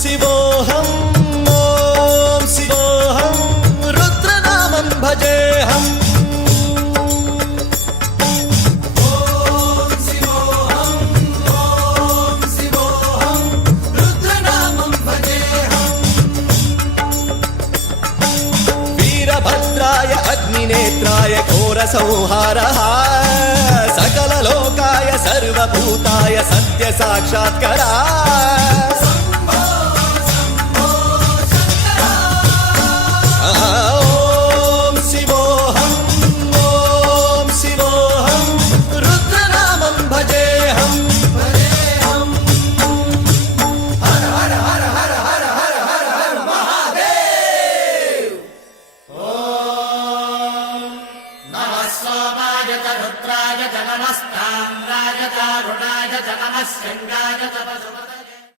शिवोऽहम् ॐ शिवोऽहम् रुद्रनामं भजेऽहम् वीरभद्राय अग्निनेत्राय घोरसंहारः सकललोकाय सर्वभूताय सत्यसाक्षात्करा ॐ शिवोऽहम् ॐ शिवोऽहम् रुद्रनामं भजेऽहम् हर हर हर हर हर हर हर हर महादेव। नमः सोमाय च रुद्राय च नमस्ताम्राय च अरुणाय च नमः